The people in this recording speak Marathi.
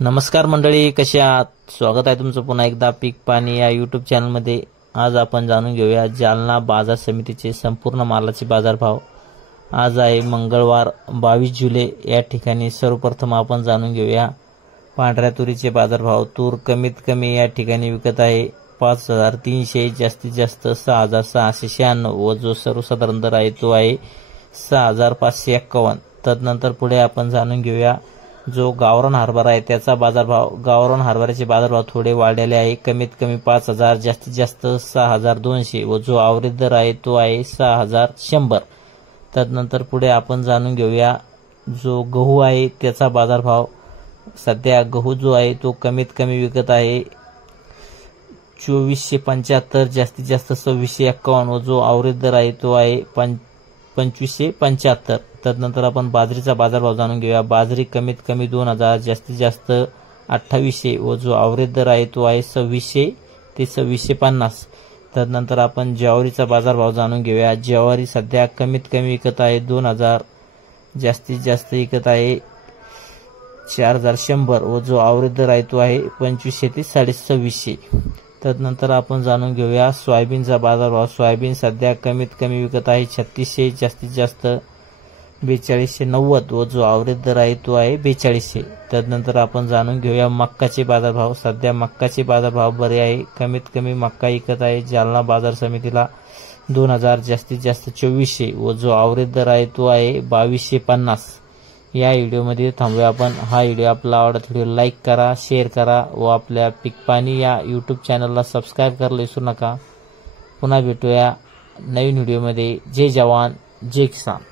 नमस्कार मंडळी, कसे आहात? स्वागत आहे तुमचं पुन्हा एकदा पीक पाणी या यूट्यूब चॅनलमध्ये। आज आपण जाणून घेऊया जालना बाजार समितीचे संपूर्ण मालाचे बाजारभाव। आज आहे मंगळवार 22 जुलै। या ठिकाणी सर्वप्रथम आपण जाणून घेऊया पांढऱ्या तुरीचे बाजारभाव। तूर कमीत कमी या ठिकाणी विकत आहे 5300, जास्तीत जास्त 6696 व जो सर्वसाधारण दर आहे तो आहे 6551। तदनंतर पुढे आपण जाणून घेऊया जो गावरान हरभरा आहे त्याचा बाजारभाव। गावरान हरभऱ्याचे बाजारभाव थोडे वाढलेले आहे, कमीत कमी 5000, जास्तीत जास्त 6200 व जो आवरेज दर आहे तो आहे 6100। तदनंतर पुढे आपण जाणून घेऊया जो गहू आहे त्याचा बाजारभाव। सध्या गहू जो आहे तो कमीत कमी विकत आहे 2475, जास्तीत जास्त 2651 व जो आवरेज दर आहे तो आहे 2575। तदनंतर आपण बाजरीचा बाजारभाव जाणून घेऊया। बाजरी कमीत कमी 2000, जास्तीत जास्त 2800 व जो आवरेज दर आहे तो आहे 2600 ते 2650। तदनंतर आपण ज्वारीचा बाजारभाव जाणून घेऊया। ज्वारी सध्या कमीत कमी विकत आहे 2000, जास्तीत जास्त विकत आहे 4100 व जो आवरेज दर आहे तो आहे 2500 ते 2650। तदनंतर आपण जाणून घेऊया सोयाबीनचा बाजारभाव। सोयाबीन सध्या कमीत कमी विकत आहे 3600, जास्तीत जास्त 4290 व जो आवरेज दर आहे तो आहे 4200। तदनंतर आपण जाणून घेऊया मक्काचे बाजारभाव। सध्या मक्काचे बाजारभाव बरे आहे, कमीत कमी मक्का विकत आहे जालना बाजार समितीला 2000, जास्तीत जास्त 2400 व जो आवरेज दर आहे तो आहे 2250। या व्हिडिओमध्ये थांबूया आपण। हा व्हिडिओ आपला आवडला व्हिडिओ लाईक करा, शेअर करा व आपल्या पीक पाणी या यूट्यूब चॅनलला सबस्क्राइब करायला विसरू नका। पुन्हा भेटूया नवीन व्हिडिओमध्ये। जय जवान जय किसान।